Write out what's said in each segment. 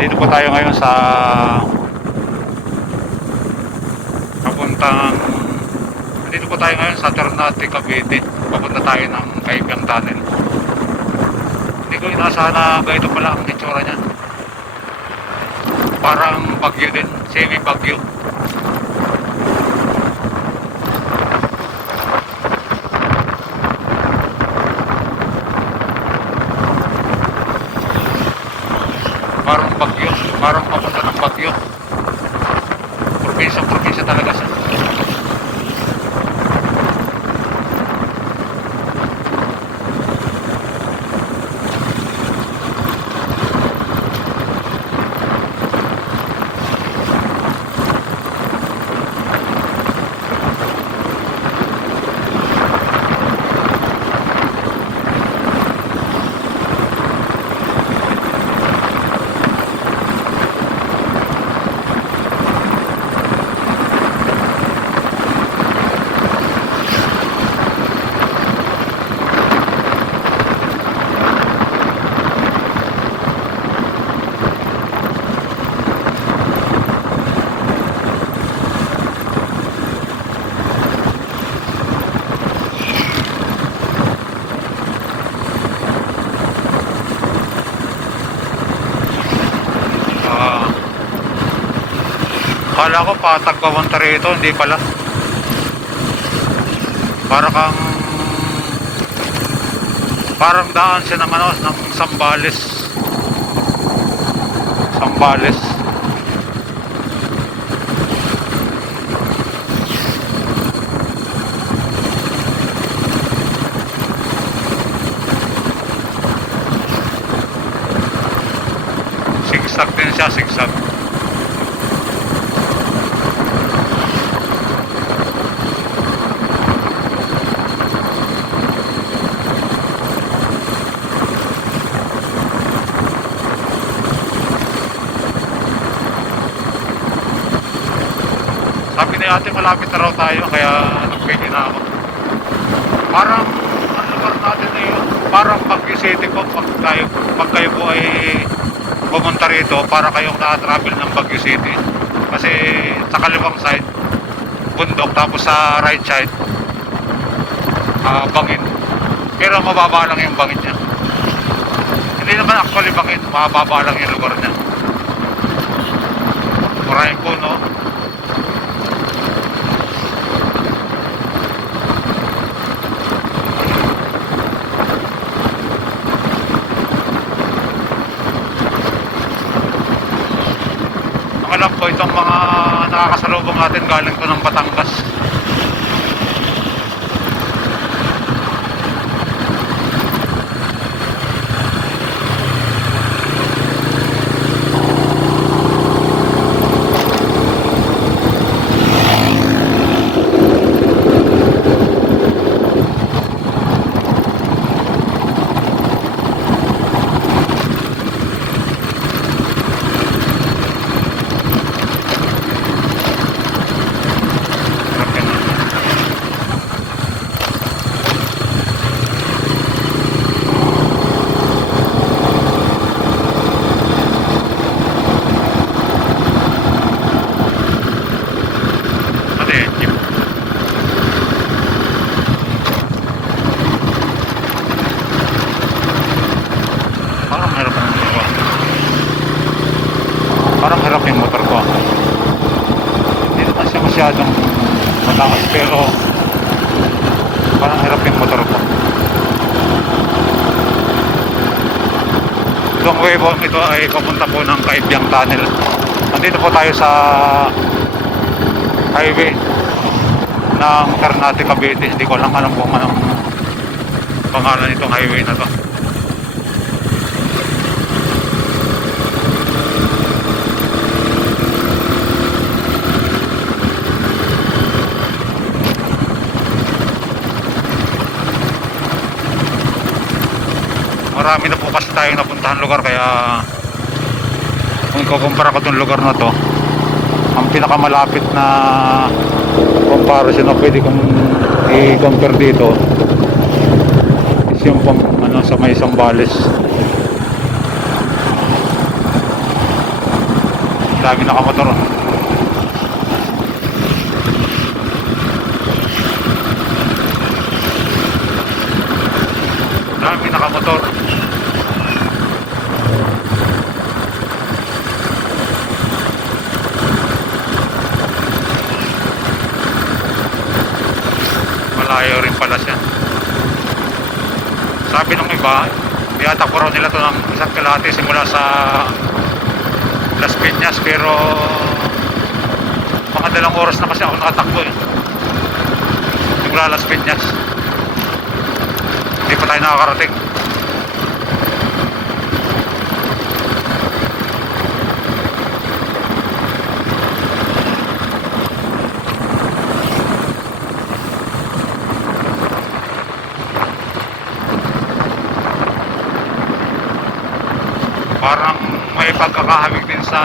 Dito po tayo ngayon sa papuntang dito po tayo ngayon sa Ternate, Cavite. Papunta tayo ng Kaibyang Tunnel. Hindi ko inaasahan na ganito pala ang itsura niya. Parang bagyo din, semi bagyo. Parang bagyo, parang papunta ng bagyo. Probinsya talaga siya. Akala ko patag papunta rito, hindi pala. Parang daan siya ng ng Sambales. Sigsag din siya, sigsag. Sabi ni ate malapit na raw tayo, kaya nagpili na ako. Parang ang lugar natin na yun, parang Baguio City po. Pag kayo po ay pumunta rito, para kayong na-travel ng Baguio City. Kasi sa kaliwang side bundok, tapos sa right side bangin. Pero mababa lang yung bangin niya. Hindi naman actually bangin, mababa lang yung lugar niya. Maraming puno. Alam ko itong mga nakakasalubong natin galing ko ng Batangas. Parang harap yung motor ko. Hindi naman siya masyadong mataas, pero parang harap yung motor ko. Itong wave ito ay papunta po ng Kaibyang Tunnel. Nandito po tayo sa highway ng Ternate, Cavite. Hindi ko lang alam kung anong pangalan itong highway na to. Marami na po kasi tayong napuntahan lugar, kaya kung ikukumpara ko itong lugar na to, ang pinakamalapit na comparison na pwede kong i-compare dito is yung sa may Sambales. Dami nakamotor. Oh. Dami nakamotor. Malayo rin pala siya. Sabi ng iba, iyatak ko raw nila to ng isang kalahati simula sa Las Piñas, pero mga dalang oras na kasi ako nakatakbo eh. Simula Las Piñas. Hindi pa tayo nakakarating. Parang may pagkakahawig din sa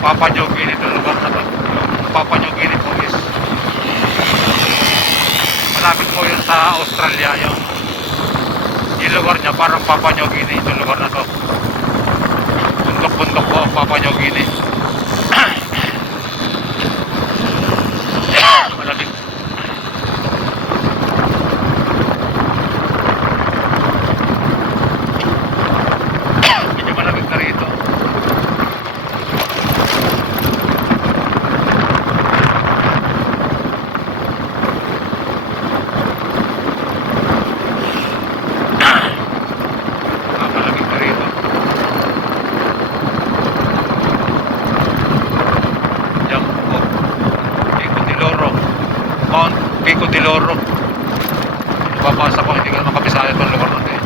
Papua New Guinea itong lugar na to. Yung Papua New Guinea po is malapit po yun sa Australia. Yung lugar niya parang Papua New Guinea itong lugar na to. Bundok-bundok po ang Papua New Guinea. Malamig. Medyo malamig na rito. Malamig na rito. Diyan po. Pico de Loro. Mount Pico de Loro. Babasa ko, hindi ko naman kabisaya itong lugar natin.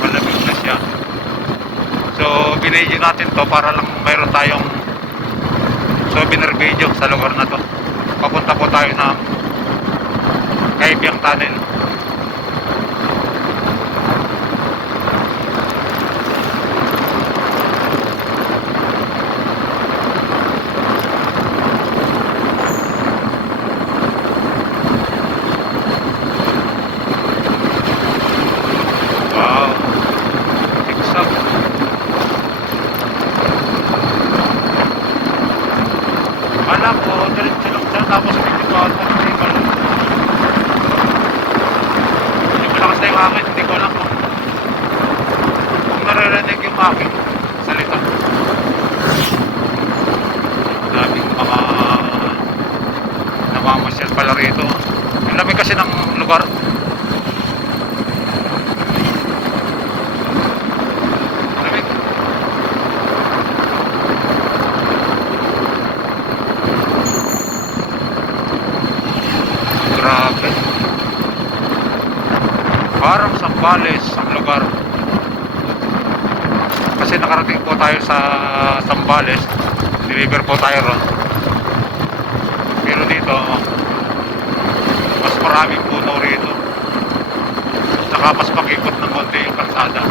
Malamig na siya. So, binidyo natin to para lang mayroon tayong souvenir video sa lugar na to. Papunta po tayo ng Kaibiyang Tunnel. Wow, tiksak. Alam ko, diretso lang siya, tapos hindi ko alam kung hindi ko alam. Hindi malakas na yung akin, hindi ko alam kung naririnig yung aking salita. Daming mga namamasyal pala rito. Ang lamig kasi ng lugar. Lamig. Grabe. Parang Sambales ang lugar. Kasi nakarating po tayo sa Sambales. Deliver po tayo ron. Pero dito, mas maraming puno rito. Saka mas makikot ng konti yung kalsada.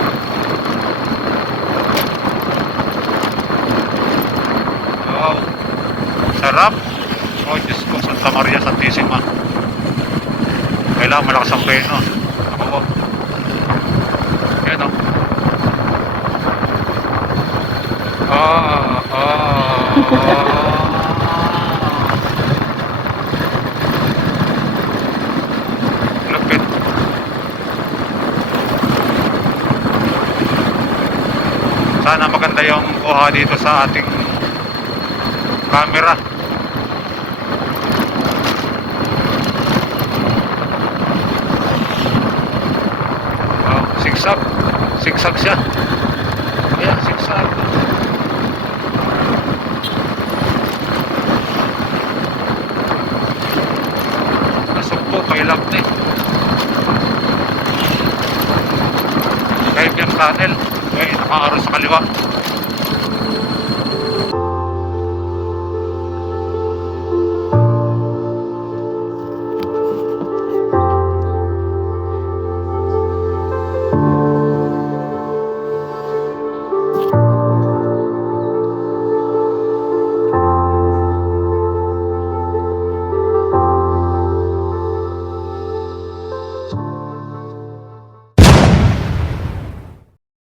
Wow. Sarap. Oh, Diyos ko, Santa Maria Santissima. Kailangan malakas ang preno. Ako po. Yan o. Lupit. Sana maganda yung kuha dito sa ating camera. Oh, sigsag. Sigsag siya. Ayan, sigsag. Nasugpo, kailap na eh. Kaibiyang Tunnel. Ay, nakaaro sa kaliwa.